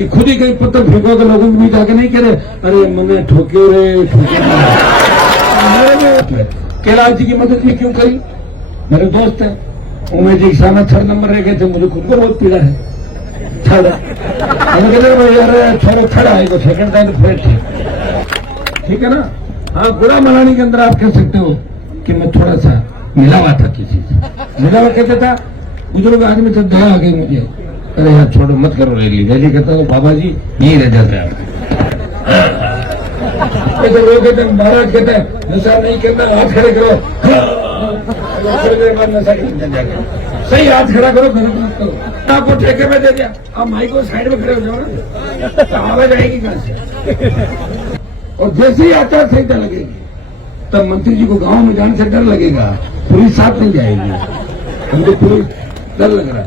कि खुद ही कहीं पत्थर फेंको तो लोगों को भी जाके नहीं कह रहे अरे मैंने ठोक्यो रे कैलाश जी की मदद भी क्यों करी। मेरे दोस्त है उमेश जी सामने 3rd नंबर रह गए थे, मुझे खुद को बहुत पीड़ा है। थर्ड कहते यार छोड़ो थर्ड आएगा, 2nd टाइम फिर ठीक है ना। हाँ, बुरा मनाने के अंदर आप कह सकते हो कि मैं थोड़ा सा मिला हुआ था किसी से, मिला हुआ कहता था बुजुर्ग आदमी तो दया आ गई मुझे, अरे यार छोड़ो मत करो रैली रैली, कहता हूँ बाबा जी यही रह जाते हैं आप। लोग कहते हैं महाराज कहते हैं नशा नहीं करना, हाथ खड़े करो, नशा सही हाथ खड़ा करो, गलत मत करो। आपको ठेके में दे दिया, आप माइक को साइड में खड़े हो जाओ ना, तो आवाज आएगी कहां से। और जैसे ही आचार संहिता लगेगी तब मंत्री जी को गांव में जाने से डर लगेगा, पुलिस साथ नहीं जाएगी, हमको पुलिस डर लग रहा है।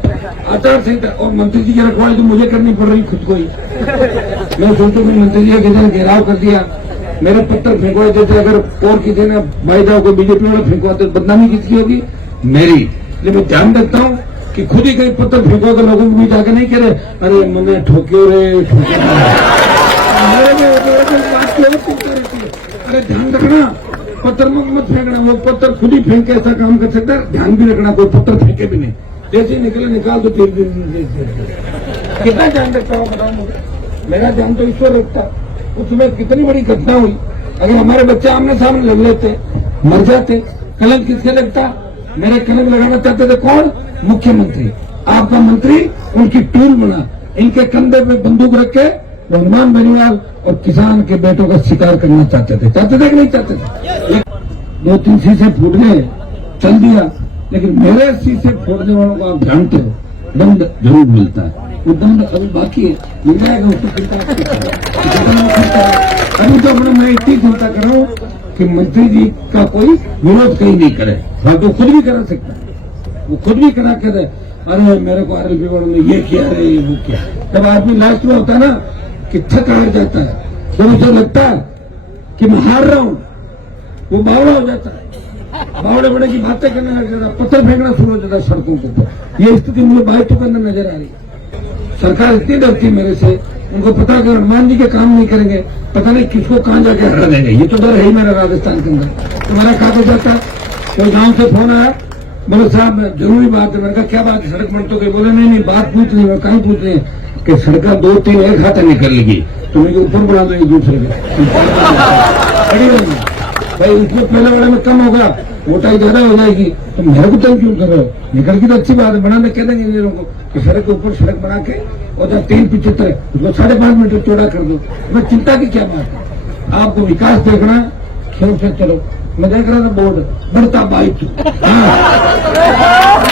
आचार संहिता और मंत्री जी की रखवाली तो मुझे करनी पड़ रही खुद को ही। मैं सोचता हूँ मंत्री जी किसी ने घेराव कर दिया, मेरे पत्थर फेंकवा देते, अगर और किसी ने भाईदाव को बीजेपी वाले फेंकवाते बदनामी किसकी होगी, मेरी। इसलिए मैं ध्यान रखता हूँ कि खुद ही कहीं पत्थर फेंको तो लोगों को भी जाके नहीं कह रहे अरे मैंने ठोक्यो रे अरे ध्यान रखना, पत्थर मत फेंकना, वो पत्थर खुद ही फेंक के ऐसा काम कर सकता है। ध्यान भी रखना, कोई पत्थर फेंके भी नहीं, जैसे निकले निकाल दो 3 दिन। कितना ध्यान रखता हूँ बताओ मुझे, मेरा ध्यान तो ईश्वर रखता। उसमें कितनी बड़ी घटना हुई, अगर हमारे बच्चे आमने सामने लग लेते मर जाते, कलंक किससे लगता। मेरे कलंक लगाना चाहते थे कौन, मुख्यमंत्री, आपका मंत्री उनकी टूल बना, इनके कंधे पे बंदूक रख के हनुमान बेनीवाल और किसान के बेटों का शिकार करना चाहते थे कि नहीं चाहते थे। 2-3 शीशे फूट गए, चल दिया, लेकिन मेरे शीशे फोड़ने वालों को आप जानते हो दंड जरूर मिलता है, वो दंड अभी बाकी है, मिल जाएगा उसको चिंता। अभी तो अपने मैं इतनी चिंता कर रहा हूँ कि मंत्री जी का कोई विरोध कहीं नहीं करे, तो खुद भी करा सकता है, वो खुद भी करा कर अरे मेरे को RLP वालों ने ये किया, अरे ये वो किया। जब आदमी लास्ट में होता है ना कि थक हार जाता है, तो मुझे लगता है कि मैं हार रहा हूँ, वो बावड़ा हो जाता है, बावड़े बड़े की बातें करने लग जाता है, पत्थर फेंकना शुरू हो जाता है सड़कों के ऊपर। ये स्थिति मुझे बाइटों के अंदर नजर आ रही है। सरकार इतनी डरती है मेरे से, उनको पता कि हनुमान जी के काम नहीं करेंगे, पता नहीं किसको कहां जाके हटा देंगे। ये तो डर है ही मेरा राजस्थान के अंदर। तुम्हारा कहा तो जाता है, कोई गांव से फोन आया, बोले साहब जरूरी बात है। मैंने कहा क्या बात है, सड़क बन तो गई। बोले नहीं बात पूछ रही है। कहीं पूछ रही है कि सड़क 2-3 एक हाथ निकल लेगी, तुम्हें ऊपर बना दो एक दूसरे भाई, उसमें पहले वाले में कम होगा, मोटाई ज्यादा हो जाएगी, तो मेरे को तंग क्यों कर रहे हो, निकल की तो अच्छी बात है, बनाने कह देंगे इंजीनियरों को कि सड़क के ऊपर सड़क बना के और जब 375 उसको 5.5 मीटर चौड़ा कर दो। मैं चिंता की क्या बात है, आपको विकास देखना, खेल से चलो। मैं देख रहा था बोर्ड बढ़ता बाइक,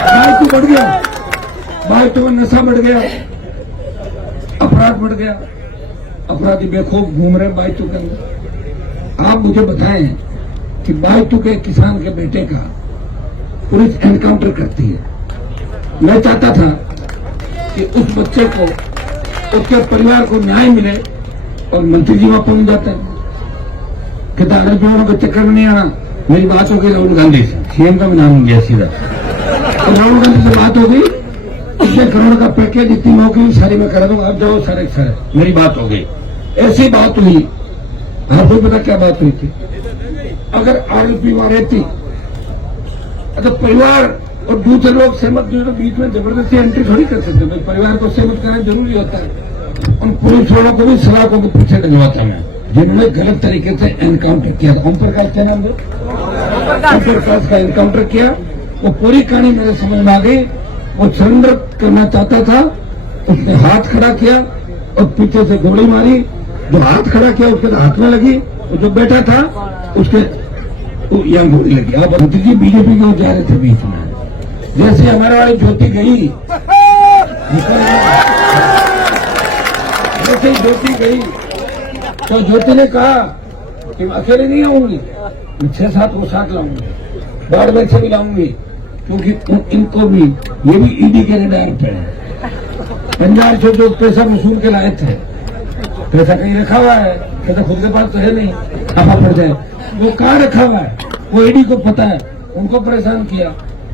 बाइक बढ़ गया, बाइक में नशा बढ़ गया, अपराध बढ़ गया, अपराधी बेखौफ घूम रहे बाइक के अंदर। आप मुझे बताएं कि बाइक के किसान के बेटे का पुलिस एनकाउंटर करती है। मैं चाहता था कि उस बच्चे को, उसके परिवार को न्याय मिले, और मंत्री जी वहां पहुंच जाते हैं कि RLP के चक्कर में नहीं आना। मेरी बात हो गई राहुल गांधी से, CM का भी नाम गया सीधा, तो राहुल गांधी से बात हो गई, 1 करोड़ का पैकेज इतनी नौकरी सारी मैं करा दूंगा, आप जाओ सारे मेरी बात हो गई। ऐसी बात हुई, आपको पता क्या बात हुई थी, अगर RLP वहां रहती, अगर परिवार और दूसरे लोग सहमत जो है, बीच में जबरदस्ती एंट्री थोड़ी कर सकते। भाई परिवार को सहमत करना जरूरी होता है। उन पुलिस वालों को भी सलाखों को पीछे डलवाता मैं, जिन्होंने गलत तरीके से एनकाउंटर किया था। ओम प्रकाश क्या नाम है, ओम प्रकाश का एनकाउंटर किया। वो पूरी कहानी मेरे समझ में आ गई। वो सरेंडर करना चाहता था, उसने हाथ खड़ा किया और पीछे से गोली मारी। जो हाथ खड़ा किया उसके हाथ में लगी, और जो बैठा था उसके यहाँ गोली लगी। अब मोदी जी बीजेपी के जा रहे थे बीच में, जैसे हमारे वाली ज्योति गई, जैसे ज्योति गई तो ज्योति ने कहा कि मैं अकेले नहीं आऊंगी, मैं 6-7 को साथ लाऊंगी, बाड़मेर से भी लाऊंगी, क्योंकि इनको भी, ये भी ईडी के डायरेक्टर है। पंजाब से जो पैसा वसूल के लाए थे, पैसा कहीं रखा हुआ है, पैसा खुद के पास तो है नहीं, खफा पड़ जाए। वो कहाँ रखा हुआ है, वो ईडी को पता है। उनको परेशान किया,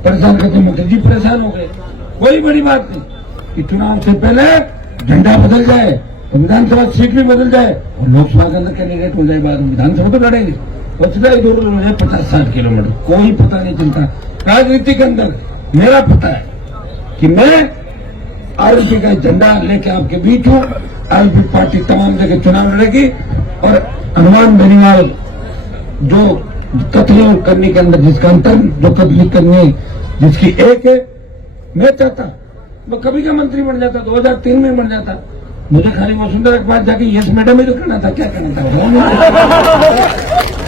परेशान करते मोदी जी परेशान हो गए। कोई बड़ी बात नहीं कि चुनाव से पहले झंडा बदल जाए, तो विधानसभा सीट भी बदल जाए और लोकसभा के अंदर कैंडिडेट हो जाए, बाद में विधानसभा तो लड़ेंगे, बचता ही दूर मुझे 50-60 किलोमीटर, कोई पता नहीं चलता। राजनीति के अंदर मेरा पता है कि मैं आरएलपी का झंडा लेके आपके बीच हूँ। आरएलपी पार्टी तमाम जगह चुनाव लड़ेगी और हनुमान बेनीवाल जो कथनी करने के अंदर जिसका अंतर जो कथनी करनी जिसकी एक है, मैं चाहता मैं कभी का मंत्री बन जाता, 2003 में बन जाता। मुझे खाली वसुंधरा के पास जाके यस मैडम ही तो करना था, क्या करना था।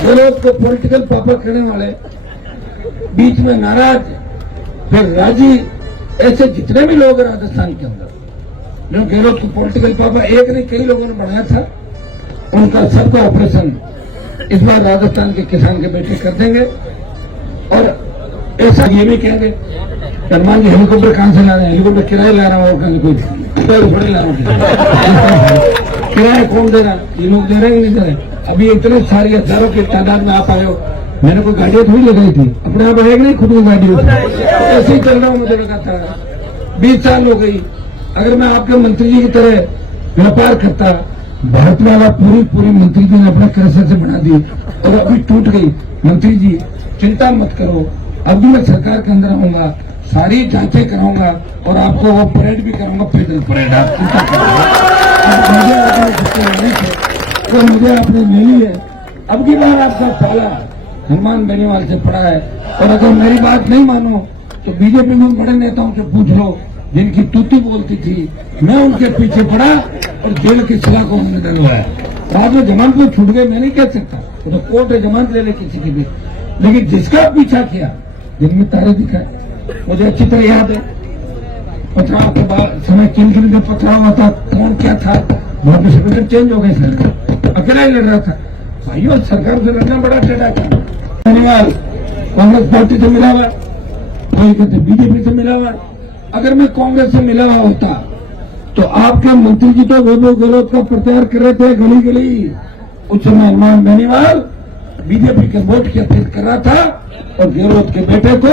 गहलोत को पॉलिटिकल पापा करने वाले बीच में नाराज, फिर राजी, ऐसे जितने भी लोग राजस्थान के अंदर जो गहलोत को पॉलिटिकल पापा एक नहीं कई लोगों ने बनाया था, उनका सबका ऑपरेशन इस बार राजस्थान के किसान के बेटे कर देंगे। और ऐसा ये भी कहेंगे हनुमान जी हेलीकॉप्टर कहां से ला रहे हैं, हेलीकॉप्टर किराए ला रहा हूँ, कोई थोड़े ला रहा हूँ, किराया कौन दे रहा, ये लोग दे रहे हैं नहीं दे रहे। अभी इतने सारी हजारों की तादाद में आप आए हो, मैंने कोई गाड़ियां थोड़ी लगाई थी, अपने आप एक नहीं खुद की गाड़ी ऐसे ही चल रहा हूँ। मुझे लगा था 20 साल हो गई, अगर मैं आपके मंत्री जी की तरह व्यापार करता, भारत वाला पूरी मंत्री जी ने अपने कर्ज से बना दी और अभी टूट गई। मंत्री जी चिंता मत करो, अब भी मैं सरकार के अंदर आऊंगा, सारी जांचें कराऊंगा और आपको वो परेड भी कराऊंगा, पैदल परेड। आप चिंता तो मुझे आपने ले ली है, अब की बार आपका पाला हनुमान बेनीवाल से पड़ा है। और अगर मेरी बात नहीं मानो तो बीजेपी में बड़े नेताओं से पूछ लो जिनकी तूती बोलती थी, मैं उनके पीछे पड़ा और जेल की सलाह को हमने डलवाया। बाद में जमानत में छूट गए, मैं नहीं कह सकता, तो कोर्ट है जमानत ले ले किसी की भी, लेकिन जिसका पीछा किया दिन में तारे दिखाए। मुझे अच्छी तरह याद है पथराव के बाद समय किन का पथराव हुआ था, कौन क्या था, बहुत सेक्रेटरी चेंज हो गए, सर अकेला ही लड़ रहा था। भाइयों सरकार से लड़ना बड़ा टेढ़ा था। बेनीवाल कांग्रेस पार्टी से मिला हुआ, कोई कहते बीजेपी से मिला हुआ। अगर मैं कांग्रेस से मिला हुआ होता तो आपके मंत्री जी तो वैभव गहलोत का प्रचार कर रहे थे गली गली, उस समय हनुमान बेनीवाल बीजेपी के वोट की अपील कर रहा था और गहलोत के बेटे को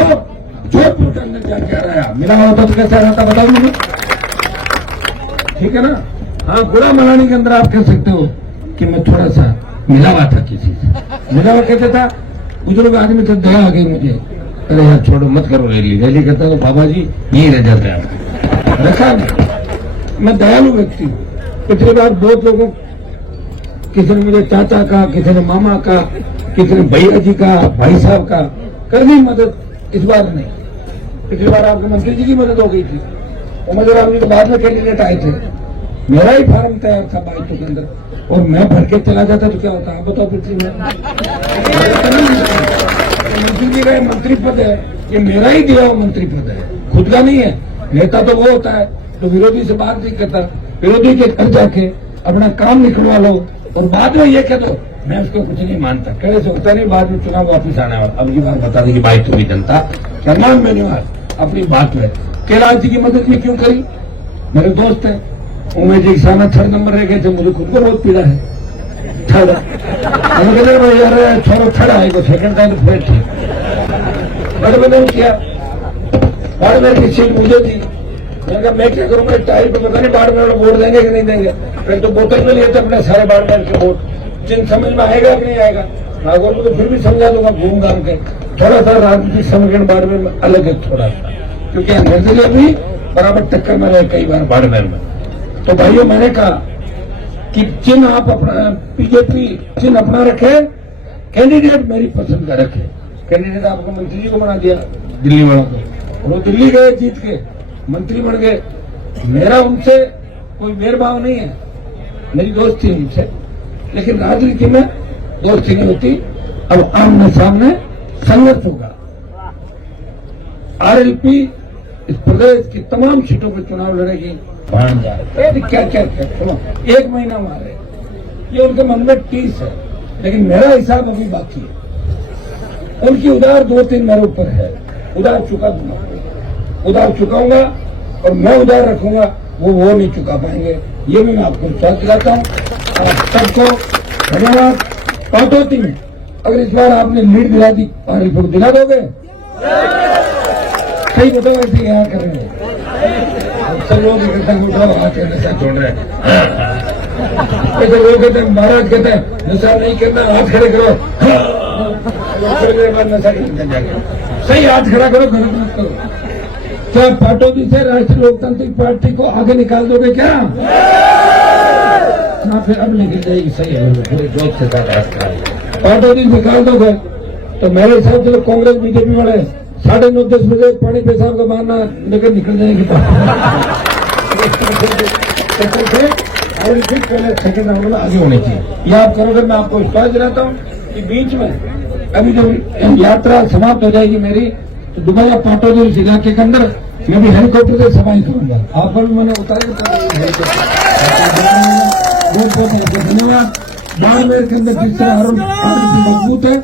जोधपुर के अंदर जाके हराया। मिला होता तो कैसा रहता बताओ मुझे, ठीक है ना। हाँ, गुड़ा मनाने के अंदर आप कह सकते हो कि मैं थोड़ा सा मिला हुआ था किसी से, मिला हुआ कहता था। बुजुर्ग आदमी तो दया आ गई मुझे, अरे यार छोड़ो मत करो रैली करता तो बाबा जी यही रह जाते हैं। रखा मैं दयालु व्यक्ति हूँ। पिछली बार बहुत लोगों, किसी ने मुझे चाचा का, किसी ने मामा का, किसी ने भैया जी का, भाई साहब का कर दी मदद, इस बार नहीं। पिछली बार आपके मंत्री जी की मदद हो गई थी, उमर राम जी तो बाद में कैंडिडेट आए थे, मेरा ही फार्म तैयार था 22 के अंदर और मैं भर के चला जाता तो क्या होता आप बताओ। पिछली मंत्री जी का मंत्री पद है, ये मेरा ही दिया हुआ मंत्री पद है, खुद का नहीं है। नेता तो वो होता है तो विरोधी से बात नहीं करता, विरोधी के घर जाके अपना काम निकलवा लो और बाद में ये कह दो मैं उसको कुछ नहीं मानता, कहने से होता नहीं। बाद में चुनाव वापिस आने वाला। अब की बार बता दें कि भाई तुम्हें जनता हनुमान बेनीवाल अपनी बात में कैलाश जी की मदद में क्यों करी, मेरे दोस्त है उमेश जी के सामने 3rd नंबर रह गए थे, मुझे खुद को बहुत पीड़ा है। थर्ड कहते भाई यार छोड़ो, थर्ड आएगा, 2nd आए तो फिर ठीक। गठबंधन किया, बाड़मेर की सीट मुझे थी, मैंने कहा मैं क्या करूंगा, टाइम पे पता नहीं बाड़मेर वोट देंगे कि नहीं देंगे। फिर तो बोतल में लिए थे अपने सारे बाड़मेर के वोट, जिन समझ में आएगा कि नहीं आएगा, नागौर में तो फिर भी समझा दूंगा घूम घाम के। थोड़ा सा राजनीतिक समीकरण बाड़मेर में अलग है थोड़ा सा, क्योंकि निर्दलीय भी बराबर टक्कर में रहे कई बार बाड़मेर में। तो भाइयों मैंने कहा कि चिन्ह आप अपना, बीजेपी चिन्ह अपना रखे, कैंडिडेट मेरी पसंद का रखे। कैंडिडेट आपको मंत्री जी को बना दिया दिल्ली वालों को, और वो दिल्ली गए जीत के मंत्री बन गए। मेरा उनसे कोई भेदभाव नहीं है, मेरी दोस्ती है उनसे, लेकिन राजनीति में दोस्ती नहीं होती। अब आमने सामने संघर्ष होगा। आरएलपी इस प्रदेश की तमाम सीटों पर चुनाव लड़ेगी। क्या सुनो, 1 महीना मारे, ये उनके मन में टीस है, लेकिन मेरा हिसाब अभी बाकी है। उनकी उधार 2-3 मेरे ऊपर है, उधार चुका दूंगा, उधार चुकाऊंगा और मैं उधार रखूंगा, वो नहीं चुका पाएंगे। ये भी मैं आपको विश्वास दिलाता हूँ। सबको धन्यवाद। पाटोती में अगर इस बार आपने लीड दिला दी, रिपोर्ट दिला दोगे? सही बताओ, ऐसे यहाँ कर रहे हैं सब लोग इकट्ठा उठाओ, आके नशा छोड़ रहे हैं। ऐसे लोग कहते हैं, महाराज कहते हैं नशा नहीं करना, हाथ खड़े करो। थोड़ी देर बाद नशा नहीं जाएगा। सही हाथ खड़ा करो, गलत मत करो। क्या पाटोदी से राष्ट्रीय लोकतांत्रिक पार्टी को आगे निकाल दोगे क्या? हाँ, फिर अब निकल जाएगी। सही है, पूरे जोश के साथ पाटोदी निकाल दोगे तो मेरे हिसाब से कांग्रेस बीजेपी वाले 9:30 बजे पानी पेशाब का मारना लेकर निकल जाएगी। और फिर पहले सेकंड राउंड में आगे होनी चाहिए। ये आप करोगे, मैं आपको विश्वास दिलाता हूँ कि बीच में अभी जब यात्रा समाप्त हो जाएगी मेरी, तो दोबारा पाटोदी जिला के अंदर मैं भी हेलीकॉप्टर से सफाई करूंगा। आप पर भी मैंने उतारा। बहुत बहुत धन्यवाद। बाड़मेर के अंदर जिस तरह मजबूत है।